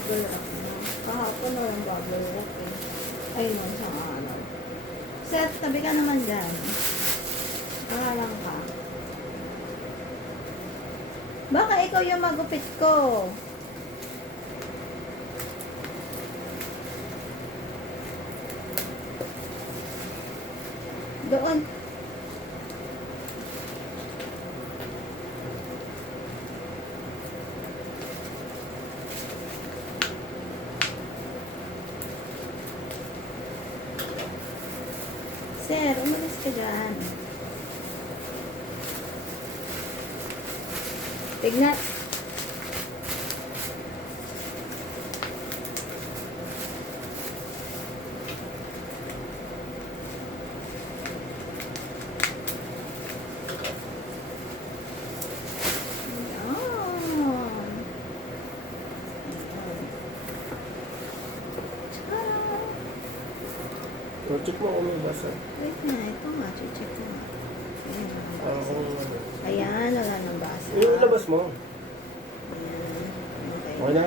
bubble wrap na. Kahapon na yung bubble wrap eh. Ay, nung isang araw. Seth, tabi ka naman dyan. Pangalang ka. Baka ikaw yung magupit ko. Doon. Sir, umalis ka dyan. Tignan. Check mo kung may basa. Wait na, ito nga, check ko nga. Ayan, Kung ayan, wala nang basa. yung labas mo. Ayan, okay. Okay na?